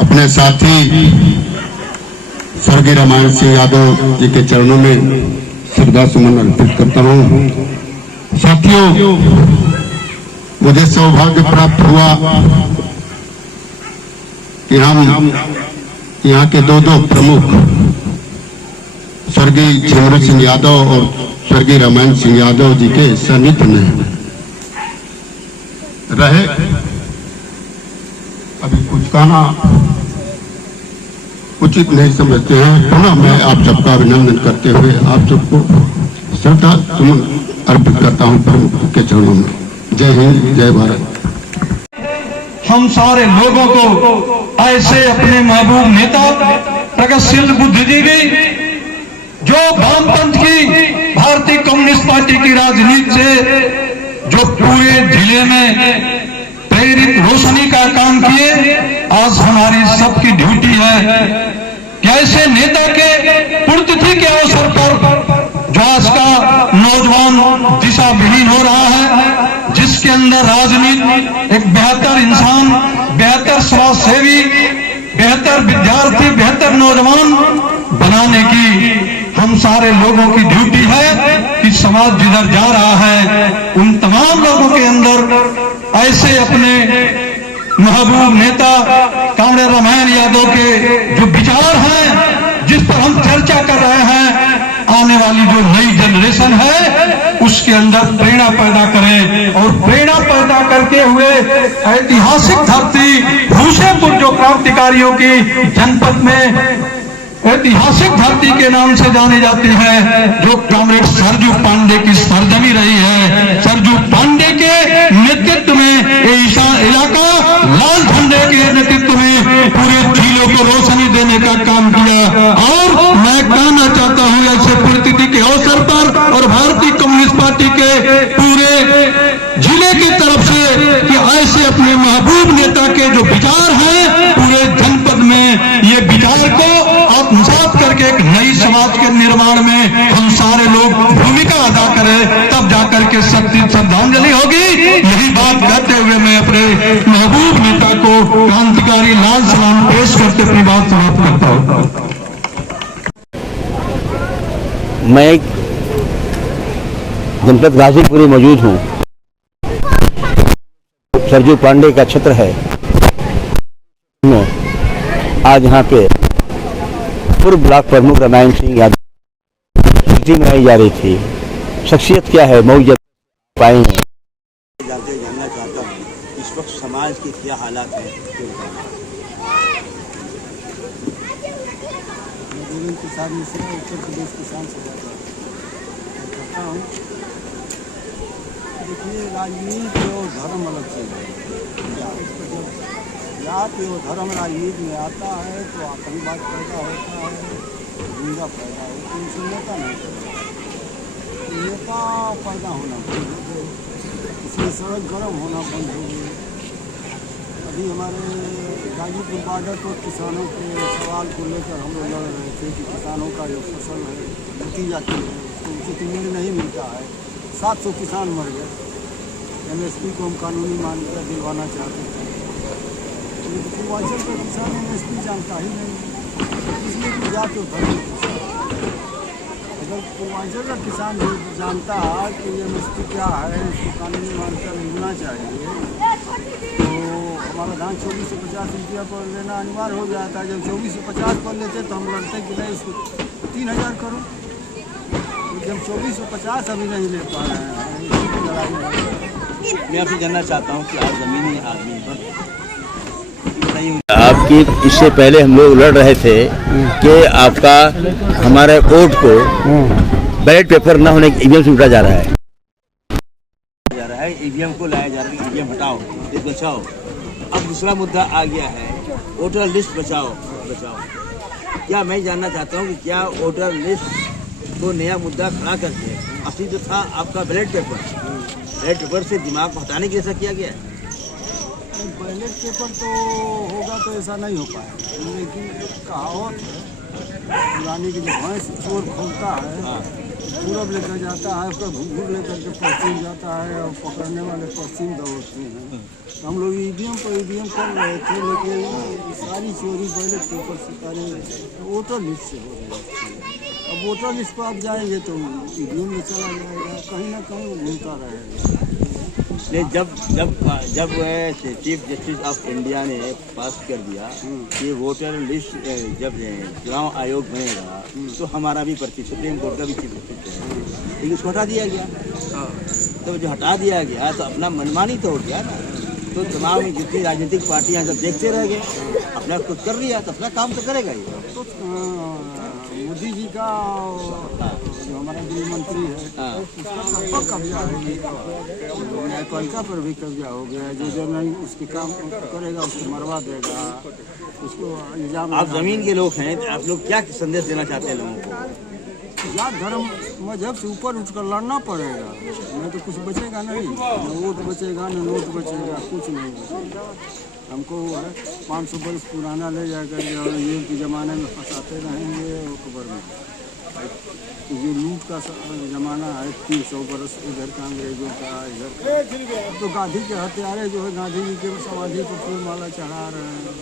अपने साथी स्वर्गीय रामायण सिंह यादव जी के चरणों में श्रद्धा सुमन अर्पित करता हूँ। साथियों, मुझे सौभाग्य प्राप्त हुआ कि हम यहाँ के दो प्रमुख स्वर्गीय झिमरू सिंह यादव और स्वर्गीय रामायण सिंह यादव जी के सानिध्य में रहे। अभी कुछ कहना उचित नहीं समझते हैं। पुनः मैं आप सबका अभिनंदन करते हुए आप सबको श्रद्धा सुमन अर्पित करता हूं प्रमुख के चरणों में। जय हिंद, जय भारत। हम सारे लोगों को ऐसे अपने महबूब नेता प्रगतिशील बुद्धिजीवी जो वामपंथ की भारतीय कम्युनिस्ट पार्टी की राजनीति से जो पूरे जिले में प्रेरित रोशनी का काम किए, आज हमारी सबकी ड्यूटी है कि ऐसे नेता के पुण्यतिथि के अवसर पर जो आज का नौजवान दिशा विहीन हो रहा है, जिसके अंदर राजनीति एक बेहतर इंसान, बेहतर समाज सेवी, बेहतर विद्यार्थी, बेहतर नौजवान बनाने की हम सारे लोगों की ड्यूटी है कि समाज जिधर जा रहा है उन तमाम लोगों के अंदर ऐसे अपने महबूब नेता कामरेड रामायण यादव के जो विचार हैं, जिस पर हम चर्चा कर रहे हैं, आने वाली जो नई जनरेशन है उसके अंदर प्रेरणा पैदा करें और प्रेरणा पैदा करके हुए ऐतिहासिक धरती भूसेपुर जो क्रांतिकारियों की जनपद में ऐतिहासिक धरती के नाम से जानी जाती है, जो कामरेड सरजू पांडे की सरजमी रही है। सरजू पांडे के नेतृत्व में ये इलाका लाल झंडे के नेतृत्व में पूरे जिलों को रोशनी देने का काम किया। और मैं कहना चाहता हूं ऐसे पुण्यतिथि के अवसर पर और भारतीय कम्युनिस्ट पार्टी के पूरे जिले की तरफ से कि ऐसे अपने महबूब नेता के जो विचार हैं पूरे जनपद में, ये विचार को आत्मसात करके एक नई समाज के निर्माण में हम सारे लोग भूमिका अदा करें, तब जाकर के सच्ची श्रद्धांजलि होगी। यही बात कहते हुए मैं अपने महबूब नेता को क्रांतिकारी लाल सलाम पेश करके अपनी बात समाप्त करता हूं। मैं जनपद गाजीपुर में मौजूद हूँ। सरजू पांडे का क्षेत्र है। आज यहाँ पे पूर्व ब्लॉक प्रमुख रामायण सिंह यादव छुट्टी मनाई जा रही थी। शख्सियत क्या है मऊ जब पाएंगे जानना चाहता हूँ इस वक्त समाज के क्या हालात हैं। किसान में से उत्तर प्रदेश किसान से करता हूँ। देखिए, राजनीति और धर्म अलग चीज है। जब जाति और धर्म राजनीति में आता है तो आतंकवाद पैदा होता है, दंगा पैदा होता है, उनसे नेता नहीं करता। नेता पैदा होना बंद हो गए, इसमें सड़क गर्म होना बंद हो गई। अभी हमारे गाजीपुर बॉर्डर पर किसानों के सवाल को लेकर हम लोग लड़ रहे थे कि किसानों का जो फसल है लूटी जाती है, उसको उचित मूल्य नहीं मिलता है। 700 किसान मर गए। MSP को हम कानूनी मान्यता दिलवाना चाहते थे, लेकिन पूर्वांचल का किसान MSP जानता ही नहीं, इसलिए कि जाति और धर्म। अगर पूर्वांचल का किसान जानता कि MSP क्या है, इसको कानूनी मान्यता मिलना चाहिए, तो हमारा धान 2450 रुपया पर लेना अनिवार्य हो जाता है। जब 2450 पर लेते तो हम लड़ते कि नहीं इसको 3000 करो। जब 2450 अभी नहीं ले पा रहे हैं, इसी की लड़ाई है। मैं आपसे जानना चाहता हूँ कि आप जमीनी आदमी आपकी इससे पहले हम लोग लड़ रहे थे कि आपका हमारे वोट को बैलेट पेपर न होने EVM से उठा जा रहा है। EVM को लाया जा रहा है, EVM हटाओ, बचाओ। अब दूसरा मुद्दा आ गया है, वोटर लिस्ट बचाओ। क्या मैं जानना चाहता हूँ कि क्या वोटर लिस्ट को नया मुद्दा खड़ा करके असली जो था आपका बैलेट पेपर से दिमाग को हटाने के ऐसा किया गया है? बैलेट पेपर तो होगा तो ऐसा नहीं हो पाएगा, लेकिन एक कहावत है पुरानी की, जो भैंस चोर खोलता है पूरब लेकर जाता है, उसका घूर लेकर के पश्चिम जाता है और पकड़ने वाले पश्चिम दौड़ते हैं। तो हम लोग ईवीएम पर ईवीएम कर रहे थे, लेकिन सारी चोरी बैलेट पेपर से करे वोटर लिस्ट से हो रही है। अब वोटर लिस्ट पर आप जाएंगे तो ईवीएम में चला जाएगा, कहीं ना कहीं वो घूमता रहेगा। जब चीफ जस्टिस ऑफ इंडिया ने पास कर दिया कि वोटर लिस्ट जब चुनाव आयोग बनेगा तो हमारा भी पर्ची, सुप्रीम कोर्ट का भी चीफ जस्टिस है, लेकिन उसको हटा दिया गया। तो जो हटा दिया गया तो अपना मनमानी तो हो गया ना। तो चुनाव में जितनी राजनीतिक पार्टियां जब देखते रह गए, अपना कुछ कर लिया तो अपना काम तो करेगा ही। तो मोदी जी का जो हमारा गृह मंत्री है उसका सब पर कब्जा है, न्यायपालिका पर भी कब्जा हो गया है। जो नहीं उसके काम करेगा उसको मरवा देगा, उसको इल्जाम। आप जमीन के लोग हैं, तो आप लोग क्या संदेश देना चाहते हैं लोगों को? जात धर्म मजहब से ऊपर उठकर लड़ना पड़ेगा, नहीं तो कुछ बचेगा नहीं, न वोट बचेगा न नोट बचेगा, कुछ नहीं बचेगा। हमको 500 वर्ष पुराना ले जाकर ये के ज़माने में फंसाते रहेंगे और कब्र में। ये लूट का ज़माना है, 300 वर्ष इधर का अंग्रेजों का, इधर तो गांधी के हत्यारे जो है गांधी जी के समाधि पर फूल माला चढ़ा रहे हैं,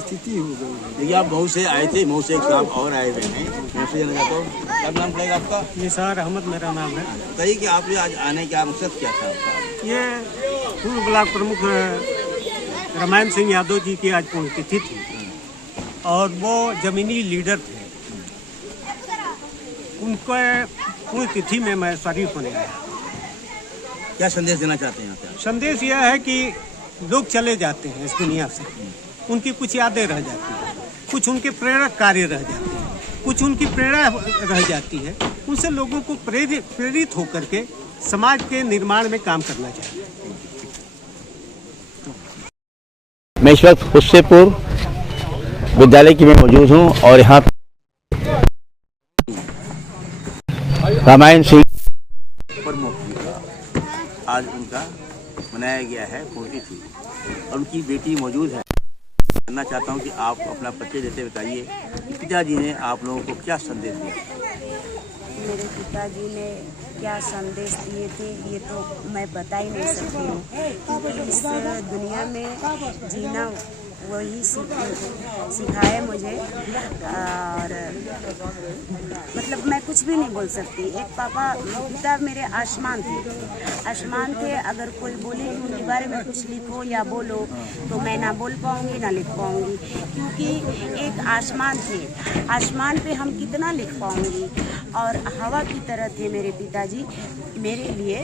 स्थिति हो गई है। देखिए आप मऊ से आए थे, मऊ से एक साहब और आए हुए हैं, मऊ से जाना चाहता हूँ। क्या नाम पड़ेगा आपका? निसार अहमद मेरा नाम है। बताइए कि आप आज आने का मकसद क्या था आपका? ये पूर्व ब्लॉक प्रमुख रामायण सिंह यादव जी की आज पुण्यतिथि थी और वो जमीनी लीडर थे। उनके पुण्यतिथि में मैं शरीफ होने आया। क्या संदेश देना चाहते हैं यहाँ पे? संदेश यह है कि लोग चले जाते हैं इस दुनिया से, उनकी कुछ यादें रह जाती हैं, कुछ उनके प्रेरक कार्य रह जाते हैं, कुछ उनकी प्रेरणा रह जाती है। उनसे लोगों को प्रेरित होकर के समाज के निर्माण में काम करना चाहिए। मैं इस वक्त हुस्सेपुर विद्यालय की मैं मौजूद हूँ और यहाँ रामायण सिंह प्रमुख जी का आज उनका मनाया गया है पुण्यतिथि और उनकी बेटी मौजूद है। जानना चाहता हूँ कि आप अपना परिचय देते बताइए कि पिताजी ने आप लोगों को क्या संदेश दिया? मेरे पिताजी ने क्या संदेश दिए थे ये तो मैं बता ही नहीं सकती हूँ, क्योंकि इस दुनिया में जीना वही सिखाए मुझे। और मतलब मैं कुछ भी नहीं बोल सकती। एक पिता मेरे आसमान थे। अगर कोई बोले कि उनके बारे में कुछ लिखो या बोलो तो मैं ना बोल पाऊँगी ना लिख पाऊँगी, क्योंकि एक आसमान थे। आसमान पे हम कितना लिख पाऊँगी। और हवा की तरह थे मेरे पिताजी मेरे लिए।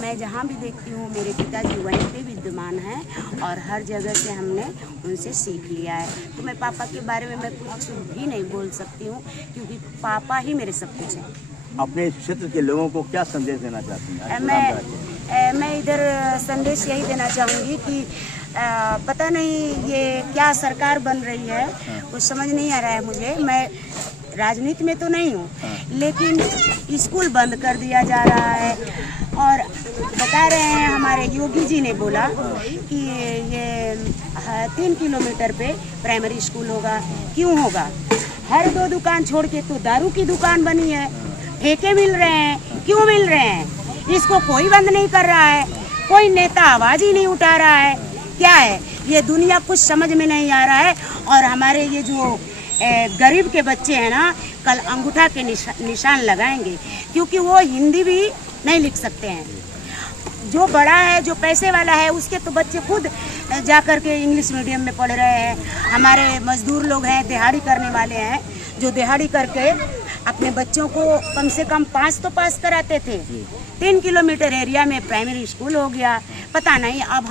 मैं जहाँ भी देखती हूँ मेरे पिताजी वहीं पे विद्यमान हैं और हर जगह से हमने उनसे सीख लिया है। तो मैं पापा के बारे में मैं कुछ भी नहीं बोल सकती हूँ, क्योंकि पापा ही मेरे सब कुछ हैं। अपने इस क्षेत्र के लोगों को क्या संदेश देना चाहती हैं? मैं इधर संदेश यही देना चाहूँगी कि पता नहीं ये क्या सरकार बन रही है, कुछ समझ नहीं आ रहा है मुझे। मैं राजनीति में तो नहीं हूँ, लेकिन स्कूल बंद कर दिया जा रहा है और बता रहे हैं हमारे योगी जी ने बोला कि ये 3 किलोमीटर पे प्राइमरी स्कूल होगा। क्यों होगा? हर 2 दुकान छोड़ के तो दारू की दुकान बनी है, ठेके मिल रहे हैं। क्यों मिल रहे हैं? इसको कोई बंद नहीं कर रहा है, कोई नेता आवाज ही नहीं उठा रहा है। क्या है ये दुनिया, कुछ समझ में नहीं आ रहा है। और हमारे ये जो गरीब के बच्चे हैं ना, कल अंगूठा के निशान लगाएंगे, क्योंकि वो हिंदी भी नहीं लिख सकते हैं। जो बड़ा है, जो पैसे वाला है, उसके तो बच्चे खुद जा कर के इंग्लिश मीडियम में पढ़ रहे हैं। हमारे मजदूर लोग हैं, दिहाड़ी करने वाले हैं, जो दिहाड़ी करके अपने बच्चों को कम से कम 5 तो पास कराते थे। 3 किलोमीटर एरिया में प्राइमरी स्कूल हो गया। पता नहीं अब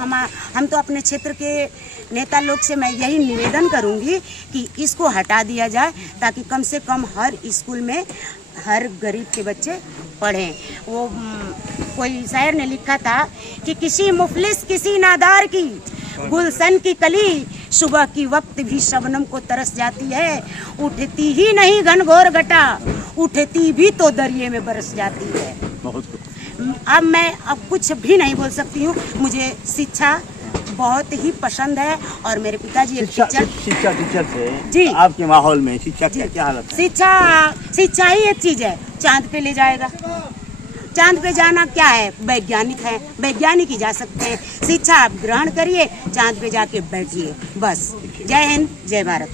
हम तो अपने क्षेत्र के नेता लोग से मैं यही निवेदन करूंगी कि इसको हटा दिया जाए, ताकि कम से कम हर स्कूल में हर गरीब के बच्चे पढ़ें। वो कोई शायर ने लिखा था कि किसी मुफलिस किसी नादार की गुलशन की कली सुबह की वक्त भी शबनम को तरस जाती है, उठती ही नहीं घनघोर घटा, उठती भी तो दरिये में बरस जाती है। अब मैं कुछ भी नहीं बोल सकती हूँ। मुझे शिक्षा बहुत ही पसंद है। और मेरे पिताजी एक टीचर टीचर से जी। आपके माहौल में शिक्षा की क्या हालत है? शिक्षा ही एक चीज है, चांद पे ले जाएगा। चांद पे जाना क्या है, वैज्ञानिक है, वैज्ञानिक ही जा सकते हैं। शिक्षा आप ग्रहण करिए, चांद पे जाके बैठिए, बस। जय हिंद, जय भारत।